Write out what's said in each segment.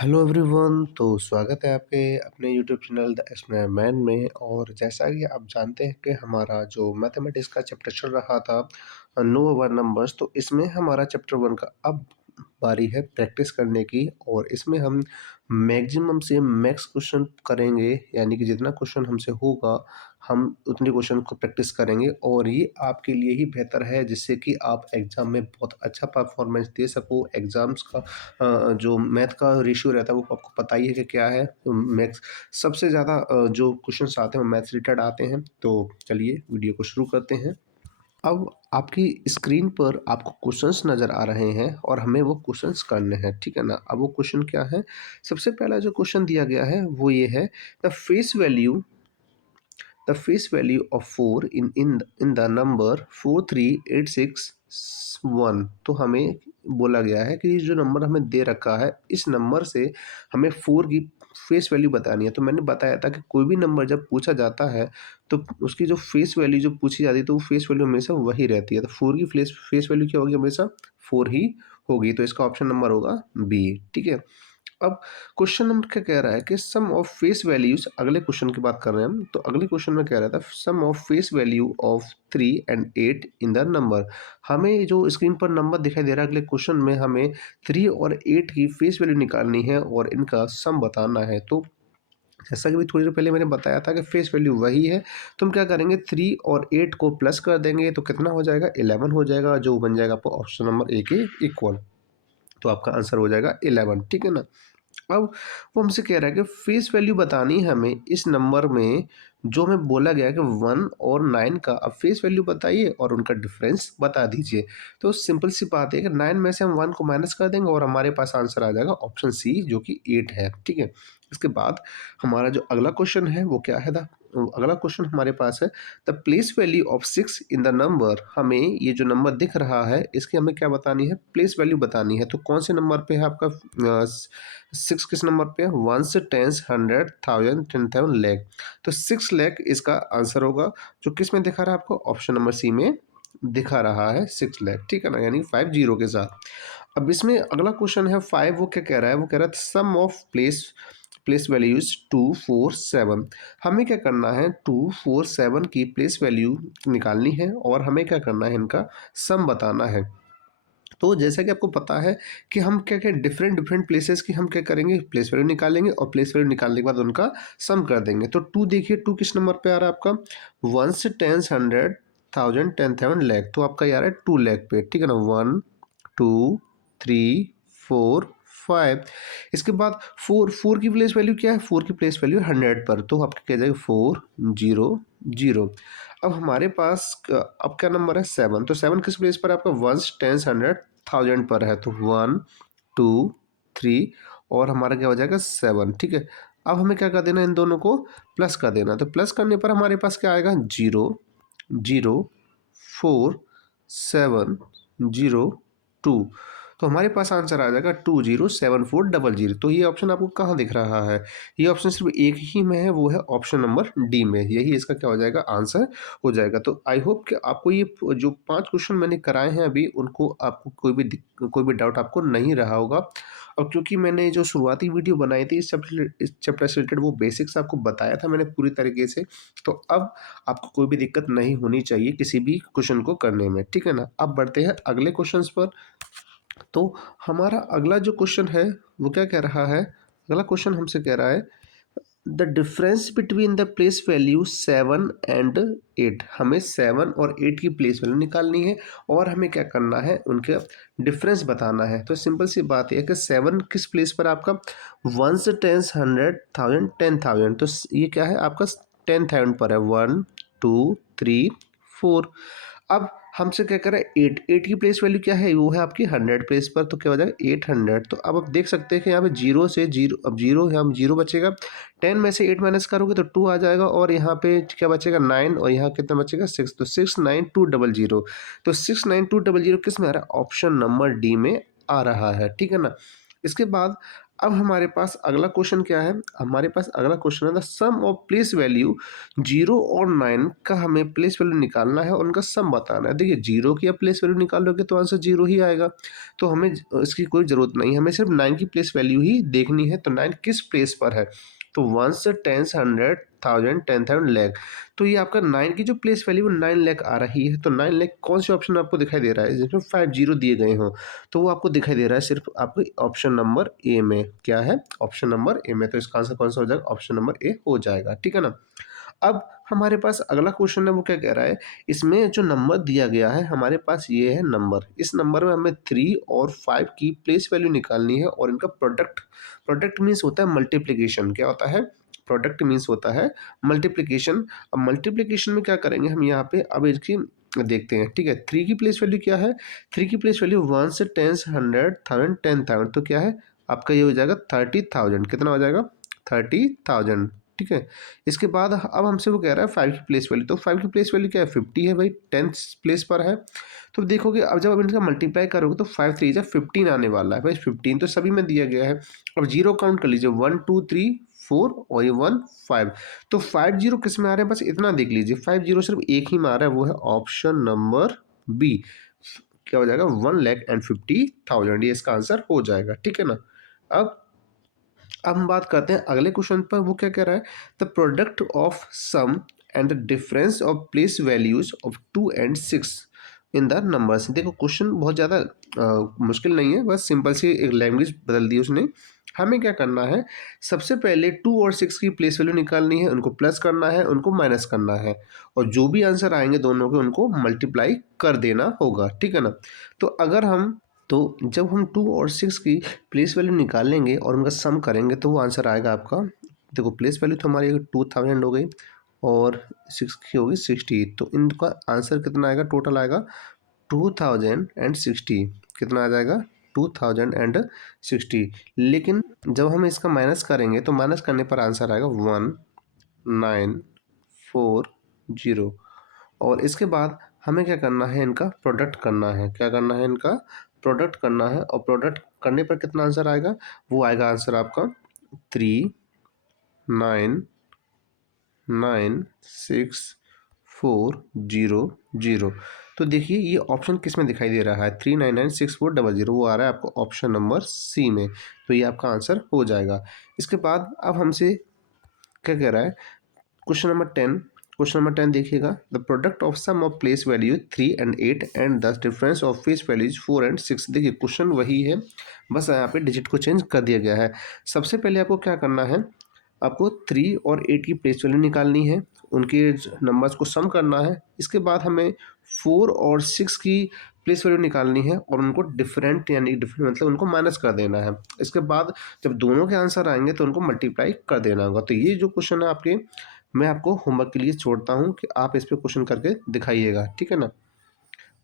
Hello everyone. तो स्वागत है आपके अपने YouTube channel the explainer man में। और जैसा कि आप जानते हैं कि हमारा जो मैथमेटिक्स का चैप्टर चल रहा था नो ओवर नंबर्स, तो इसमें हमारा चैप्टर 1 का अब बारी है प्रैक्टिस करने की। और इसमें हम मैक्सिमम से मैक्स क्वेश्चन करेंगे, यानी कि जितना क्वेश्चन हमसे होगा हम उतने क्वेश्चन को प्रैक्टिस करेंगे। और ये आपके लिए ही बेहतर है, जिससे कि आप एग्ज़ाम में बहुत अच्छा परफॉर्मेंस दे सको। एग्ज़ाम्स का जो मैथ का रेशियो रहता है वो आपको पता ही है कि क्या है। मैथ्स सबसे ज़्यादा जो क्वेश्चंस आते हैं वो मैथ्स रिलेटेड आते हैं। तो चलिए वीडियो को शुरू करते हैं। अब आपकी स्क्रीन पर आपको क्वेश्चंस नज़र आ रहे हैं और हमें वो क्वेश्चंस करने हैं, ठीक है ना। अब वो क्वेश्चन क्या है? सबसे पहला जो क्वेश्चन दिया गया है वो ये है, the face value of 4 in the number 43861। तो हमें बोला गया है कि ये जो नंबर हमें दे रखा है, इस नंबर से हमें 4 की फेस वैल्यू बतानी है। तो मैंने बताया था कि कोई भी नंबर जब पूछा जाता है तो उसकी जो फेस वैल्यू जो पूछी जाती है तो वो फेस वैल्यू हमेशा वही रहती है। तो 4 की फेस वैल्यू क्या होगी? हमेशा 4 ही होगी। तो इसका ऑप्शन नंबर होगा बी, ठीक है। अब क्वेश्चन नंबर क्या कह रहा है कि सम ऑफ फेस वैल्यूज, अगले क्वेश्चन की बात कर रहे हैं हम। तो अगले क्वेश्चन में कह रहा था sum of face value of 3 and 8 in the number. हमें जो स्क्रीन पर नंबर दिखाई दे रहा है अगले क्वेश्चन में, हमें 3 और 8 की फेस वैल्यू निकालनी है और इनका सम बताना है। तो जैसा कि भी थोड़ी देर पहले मैंने बताया था कि फेस वैल्यू वही है, तो हम क्या करेंगे 3 और 8 को प्लस कर देंगे तो कितना हो जाएगा? 11 हो जाएगा, जो बन जाएगा आपको ऑप्शन नंबर ए के इक्वल। तो आपका आंसर हो जाएगा 11, ठीक है ना। अब वो हमसे कह रहा है कि फेस वैल्यू बतानी है हमें इस नंबर में, जो हमें बोला गया है कि 1 और 9 का। अब फेस वैल्यू बताइए और उनका डिफरेंस बता दीजिए। तो सिंपल सी बात है कि 9 में से हम 1 को माइनस कर देंगे और हमारे पास आंसर आ जाएगा ऑप्शन सी, जो कि 8 है, ठीक है। इसके बाद हमारा जो अगला क्वेश्चन है वो क्या है? अगला क्वेश्चन हमारे पास है the place value of 6 in the number. हमें ये जो नंबर दिख रहा है इसकी हमें क्या बतानी है? प्लेस वैल्यू बतानी है। तो कौन से नंबर पे है आपका 6? किस नंबर पे है? 1 से 10, 100, 1000, 10,000, लाख। तो 6 लाख इसका आंसर होगा, जो किस में दिखा रहा है आपको? ऑप्शन नंबर सी में दिखा रहा है 6 लाख, ठीक है ना, यानी 5 जीरो के साथ। अब इसमें अगला क्वेश्चन है 5। वो क्या कह रहा है? वो कह रहा है सम ऑफ प्लेस वैल्यूज 2 4 7। हमें क्या करना है? 2 4 7 की प्लेस वैल्यू निकालनी है और हमें क्या करना है? इनका सम बताना है। तो जैसा कि आपको पता है कि हम क्या क्या डिफरेंट डिफरेंट प्लेसेस की हम क्या करेंगे? प्लेस वैल्यू निकालेंगे और प्लेस वैल्यू निकालने के बाद उनका सम कर देंगे। तो 2 देखिए, 2 किस नंबर पे आ रहा है आपका? 1 से 10, 100, 1000, 10,000, लाख। तो आपका ये आ रहा है 2 लाख पे, ठीक है ना। 1 2 3 4 5। इसके बाद 4 की प्लेस वैल्यू क्या है? 4 की प्लेस वैल्यू 100 पर, तो आपका क्या जाएगा? 4 0 0। अब हमारे पास अब क्या नंबर है? 7। तो 7 किस प्लेस पर है आपका? 1 10 100 1000 पर है। तो 1 2 3 और हमारा क्या हो जाएगा? 7, ठीक है। अब हमें क्या कर देना? इन दोनों को प्लस कर देना। तो प्लस करने पर हमारे पास क्या आएगा? 0 0 4 7 0 2। तो हमारे पास आंसर आ जाएगा 207400। तो ये ऑप्शन आपको कहाँ दिख रहा है? ये ऑप्शन सिर्फ एक ही में है, वो है ऑप्शन नंबर डी में। यही इसका क्या हो जाएगा? आंसर हो जाएगा। तो आई होप कि आपको ये जो 5 क्वेश्चन मैंने कराए हैं अभी, उनको आपको कोई भी डाउट आपको नहीं रहा होगा। और क्योंकि मैंने जो शुरुआती वीडियो बनाई थी इस चैप्टर से रिलेटेड, वो बेसिक्स आपको बताया था मैंने पूरी तरीके से। तो अब आपको कोई भी दिक्कत नहीं होनी चाहिए किसी भी क्वेश्चन को करने में, ठीक है ना। अब बढ़ते हैं अगले क्वेश्चंस पर। तो हमारा अगला जो क्वेश्चन है वो क्या कह रहा है? अगला क्वेश्चन हमसे कह रहा है the difference between the place value 7 and 8। हमें 7 और 8 की प्लेस वैल्यू निकालनी है और हमें क्या करना है? उनका डिफरेंस बताना है। तो सिंपल सी बात है कि 7 किस प्लेस पर आपका? 1 से 10 100 1000 10,000। तो ये क्या है आपका? 10,000 पर है। 1 2 3 4। अब हमसे क्या करें? 8 की प्लेस वैल्यू क्या है? वो है आपकी 100 प्लेस पर, तो क्या हो जाएगा? 800। तो अब आप देख सकते हैं कि यहाँ पे जीरो से जीरो, अब जीरो हम जीरो बचेगा। 10 में से 8 माइनस करोगे तो 2 आ जाएगा और यहाँ पे क्या बचेगा? 9 और यहाँ कितना बचेगा? 6। तो 69200। तो 69200 किस में आ रहा है? ऑप्शन नंबर डी में आ रहा है, ठीक है ना। इसके बाद अब हमारे पास अगला क्वेश्चन क्या है, हमारे पास अगला क्वेश्चन है the sum of place value 0 और 9 का हमें प्लेस वैल्यू निकालना है और उनका सम बताना है। देखिए 0 की आप प्लेस वैल्यू निकालोगे तो आंसर 0 ही आएगा, तो हमें इसकी कोई ज़रूरत नहीं, हमें सिर्फ 9 की प्लेस वैल्यू ही देखनी है। तो 9 किस प्लेस पर है, तो 1 से 10 100 1000 10,000 लाख, तो ये आपका 9 की जो प्लेस वैल्यू 9 लाख आ रही है। तो 9 लाख कौन से ऑप्शन में आपको दिखाई दे रहा है जिसमें 5 जीरो दिए गए हों, तो वो आपको दिखाई दे रहा है सिर्फ आपको ऑप्शन नंबर ए में। क्या है, ऑप्शन नंबर ए में। तो इसका आंसर कौन सा हो जाएगा, ऑप्शन नंबर ए हो जाएगा, ठीक है ना। अब हमारे पास अगला क्वेश्चन है, वो क्या कह रहा है, इसमें जो नंबर दिया गया है हमारे पास ये है नंबर, इस नंबर में हमें 3 और 5 की प्लेस वैल्यू निकालनी है और इनका प्रोडक्ट, प्रोडक्ट मीन्स होता है मल्टीप्लिकेशन, क्या होता है, प्रोडक्ट मीन्स होता है मल्टीप्लिकेशन। अब मल्टीप्लिकेशन में क्या करेंगे हम यहाँ पे, अब इसकी देखते हैं, ठीक है। 3 की प्लेस वैल्यू क्या है, 3 की प्लेस वैल्यू 1 से 10 100 1000 10,000, तो क्या है आपका ये हो जाएगा 30,000, कितना हो जाएगा 30,000, ठीक है। इसके बाद अब हमसे वो कह रहा है 5 की प्लेस वैल्यू, तो 5 की प्लेस वैल्यू क्या है 50 है भाई, 10th प्लेस पर है। तो देखोगे अब जब आप इनका मल्टीप्लाई करोगे तो 5 3 जा 15 आने वाला है भाई, 15 तो सभी में दिया गया है। अब जीरो काउंट कर लीजिए 1 2 3 4 और ये 1 5, तो 5 जीरो किस में आ रहे हैं, बस इतना देख लीजिए, 5 जीरो सिर्फ एक ही में आ रहा है, वो है ऑप्शन नंबर बी, क्या हो जाएगा 1,50,000, ये इसका आंसर हो जाएगा, ठीक है ना। अब हम बात करते हैं अगले क्वेश्चन पर, वो क्या कह रहा है, the product of sum and the difference of place values of 2 and 6 in the numbers. देखो क्वेश्चन बहुत ज़्यादा मुश्किल नहीं है, बस सिंपल सी एक लैंग्वेज बदल दी उसने। हमें क्या करना है, सबसे पहले 2 और 6 की प्लेस वैल्यू निकालनी है, उनको प्लस करना है, उनको माइनस करना है, और जो भी आंसर आएंगे दोनों के उनको मल्टीप्लाई कर देना होगा, ठीक है ना। तो अगर हम तो जब हम 2 और 6 की प्लेस वैल्यू निकालेंगे और उनका सम करेंगे तो वो आंसर आएगा आपका, देखो प्लेस वैल्यू तो हमारी 2000 हो गई और 6 की होगी 60, तो इनका आंसर कितना आएगा, टोटल आएगा 2060, कितना आ जाएगा 2060। लेकिन जब हम इसका माइनस करेंगे तो माइनस करने पर आंसर आएगा 1940, और इसके बाद हमें क्या करना है, इनका प्रोडक्ट करना है, क्या करना है, इनका प्रोडक्ट करना है, और प्रोडक्ट करने पर कितना आंसर आएगा, वो आएगा आंसर आपका 399640। तो देखिए ये ऑप्शन किस में दिखाई दे रहा है, 399640, वो आ रहा है आपको ऑप्शन नंबर सी में, तो ये आपका आंसर हो जाएगा। इसके बाद अब हमसे क्या कह रहा है, क्वेश्चन नंबर 10, क्वेश्चन नंबर 10 देखिएगा, the product of sum of place value 3 and 8 and the difference of face values 4 and 6। देखिए क्वेश्चन वही है, बस यहाँ पे डिजिट को चेंज कर दिया गया है। सबसे पहले आपको क्या करना है, आपको 3 और 8 की प्लेस वैल्यू निकालनी है, उनके नंबर्स को सम करना है। इसके बाद हमें 4 और 6 की प्लेस वैल्यू निकालनी है और उनको डिफरेंट यानी डिफरेंट मतलब उनको माइनस कर देना है। इसके बाद जब दोनों के आंसर आएंगे तो उनको मल्टीप्लाई कर देना होगा। तो ये जो क्वेश्चन है आपके, मैं आपको होमवर्क के लिए छोड़ता हूँ कि आप इस पे क्वेश्चन करके दिखाइएगा, ठीक है ना।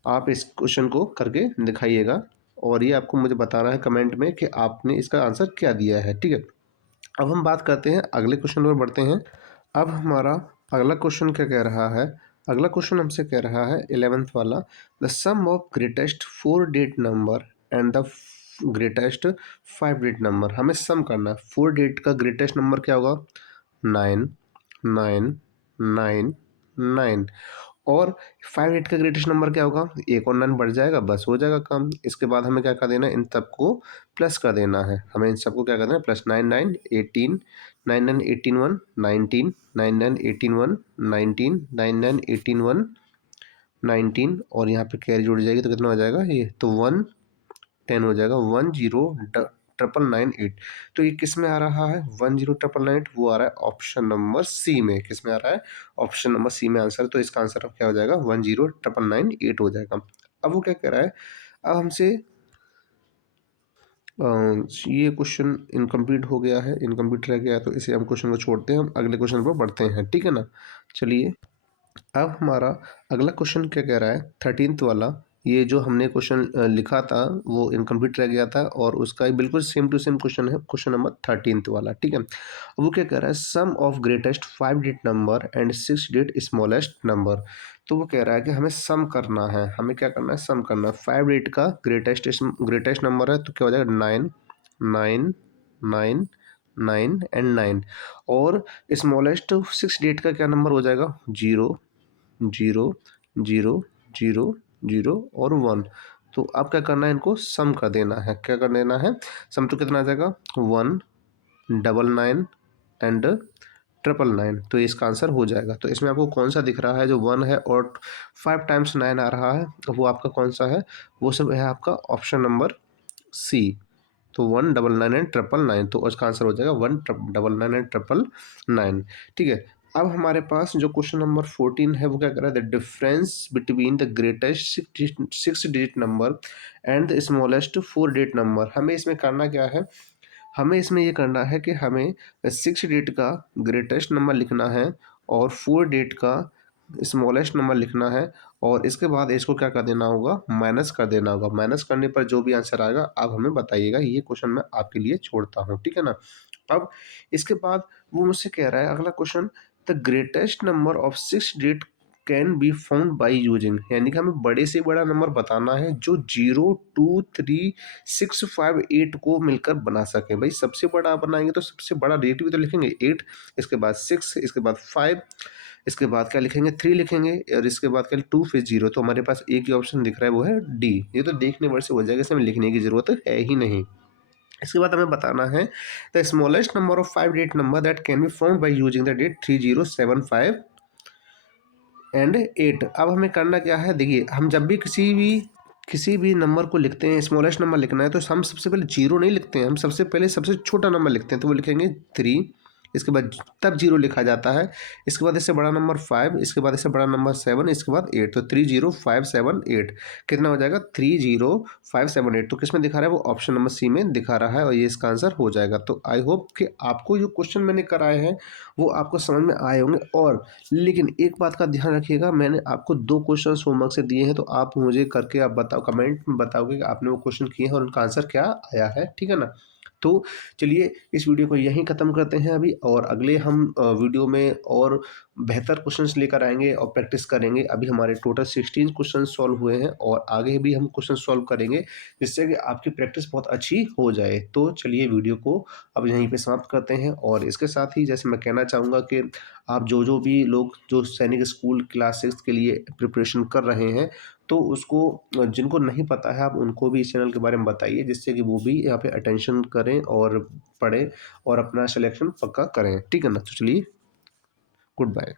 आप इस क्वेश्चन को करके दिखाइएगा और ये आपको मुझे बताना है कमेंट में कि आपने इसका आंसर क्या दिया है, ठीक है। अब हम बात करते हैं अगले क्वेश्चन पर बढ़ते हैं। अब हमारा अगला क्वेश्चन क्या कह रहा है, अगला क्वेश्चन हमसे कह रहा है 11th वाला, the sum of greatest 4 digit number and the greatest 5 digit number. हमें सम करना है, 4 डिजिट का ग्रेटेस्ट नंबर क्या होगा, 9 9 9 9, और 5 डिजिट का ग्रेटेस्ट नंबर क्या होगा, एक और 9 बढ़ जाएगा, बस हो जाएगा काम। इसके बाद हमें क्या कर देना है, इन सबको प्लस कर देना है, हमें इन सबको क्या करना है, प्लस 9 9 18 9 9 18 1 19 9 9 18 1 19 9 9 18 1 19, और यहाँ पे कैरी जुड़ जाएगी तो कितना हो जाएगा, ये तो 110 हो जाएगा, 10,999,8। तो ये किस में आ रहा है, 10,999, वो आ रहा है ऑप्शन नंबर सी में। किस में आ रहा है, ऑप्शन नंबर सी में आंसर, तो इसका आंसर क्या हो जाएगा 10,999,8 हो जाएगा। अब वो क्या कह रहा है, अब हमसे ये क्वेश्चन इनकम्प्लीट हो गया है, इनकम्प्लीट रह गया है, तो इसे हम क्वेश्चन को छोड़ते हैं, हम अगले क्वेश्चन पर बढ़ते हैं, ठीक है ना। चलिए अब हमारा अगला क्वेश्चन क्या कह रहा है, 13th वाला, ये जो हमने क्वेश्चन लिखा था वो इनकम्प्लीट रह गया था और उसका बिल्कुल सेम टू सेम क्वेश्चन है, क्वेश्चन नंबर 13th वाला, ठीक है। वो क्या कह रहा है, sum of greatest 5 digit number and 6 digit smallest number. तो वो कह रहा है कि हमें सम करना है, हमें क्या करना है, सम करना है। 5 डिजिट का ग्रेटेस्ट नंबर है तो क्या हो जाएगा 9 9 9, 9 एंड 9 और स्मॉलेस्ट 6 डिजिट का क्या नंबर हो जाएगा? 0, 0, 0, 0, 0 और 1। तो अब क्या करना है, इनको सम कर देना है। क्या कर देना है? सम तो कितना आ जाएगा? 1, 99 एंड 999। तो इसका आंसर हो जाएगा। तो इसमें आपको कौन सा दिख रहा है? जो 1 है और 5 टाइम्स 9 आ रहा है, वो आपका कौन सा है? वो सब है आपका ऑप्शन नंबर सी। तो 199 एंड 999, तो उसका आंसर हो जाएगा 199 एंड 999। ठीक है। अब हमारे पास जो क्वेश्चन नंबर 14 है वो क्या कर रहा है? The difference between the greatest 6 digit number and the smallest 4 digit number. हमें इसमें करना क्या है? हमें इसमें ये करना है कि हमें 6 डिजिट का ग्रेटेस्ट नंबर लिखना है और 4 डिजिट का स्मॉलेस्ट नंबर लिखना है और इसके बाद इसको क्या कर देना होगा? माइनस कर देना होगा। माइनस करने पर जो भी आंसर आएगा आप हमें बताइएगा। ये क्वेश्चन मैं आपके लिए छोड़ता हूँ, ठीक है ना? अब इसके बाद वो मुझसे कह रहा है अगला question, the greatest number of 6 digit can be found by using, यानी कि हमें बड़े से बड़ा नंबर बताना है जो 0, 2, 3, 6, 5, 8 को मिलकर बना सके। भाई सबसे बड़ा बनाएंगे तो सबसे बड़ा रेट भी तो लिखेंगे 8, इसके बाद 6, इसके बाद 5, इसके बाद क्या लिखेंगे? 3 लिखेंगे और इसके बाद क्या? 2 फिर 0। तो हमारे पास एक ही ऑप्शन दिख रहा है, वो है डी। ये तो देखने भर से हो जाएगा, इसमें लिखने की जरूरत है ही नहीं। इसके बाद हमें बताना है the smallest number of 5 digit number that can be found by using the digit 3075 and 8। अब हमें करना क्या है? देखिए, हम जब भी किसी भी नंबर को लिखते हैं, स्मॉलेस्ट नंबर लिखना है, तो हम सबसे पहले 0 नहीं लिखते हैं, हम सबसे पहले सबसे छोटा नंबर लिखते हैं। तो वो लिखेंगे 3, इसके बाद तब 0 लिखा जाता है। इसके बाद इससे बड़ा नंबर 5, इसके बाद इससे बड़ा नंबर 7, इसके बाद 8। तो 30578 कितना हो जाएगा? 30578। तो किसमें दिखा रहा है? वो ऑप्शन नंबर सी में दिखा रहा है और ये इसका आंसर हो जाएगा। तो आई होप कि आपको जो क्वेश्चन मैंने कराए हैं वो आपको समझ में आए होंगे। और लेकिन एक बात का ध्यान रखिएगा, मैंने आपको 2 क्वेश्चन होमवर्क से दिए हैं, तो आप मुझे करके आप बताओ, कमेंट में बताओगे कि आपने वो क्वेश्चन किए हैं और उनका आंसर क्या आया है, ठीक है ना? तो चलिए इस वीडियो को यहीं ख़त्म करते हैं अभी, और अगले हम वीडियो में और बेहतर क्वेश्चंस लेकर आएंगे और प्रैक्टिस करेंगे। अभी हमारे टोटल 16 क्वेश्चन सॉल्व हुए हैं और आगे भी हम क्वेश्चन सॉल्व करेंगे, जिससे कि आपकी प्रैक्टिस बहुत अच्छी हो जाए। तो चलिए वीडियो को अब यहीं पे समाप्त करते हैं। और इसके साथ ही जैसे मैं कहना चाहूँगा कि आप जो भी लोग जो सैनिक स्कूल क्लास 6 के लिए प्रिपरेशन कर रहे हैं, तो उसको जिनको नहीं पता है आप उनको भी इस चैनल के बारे में बताइए, जिससे कि वो भी यहाँ पे अटेंशन करें और पढ़ें और अपना सिलेक्शन पक्का करें, ठीक है ना? तो चलिए, गुड बाय।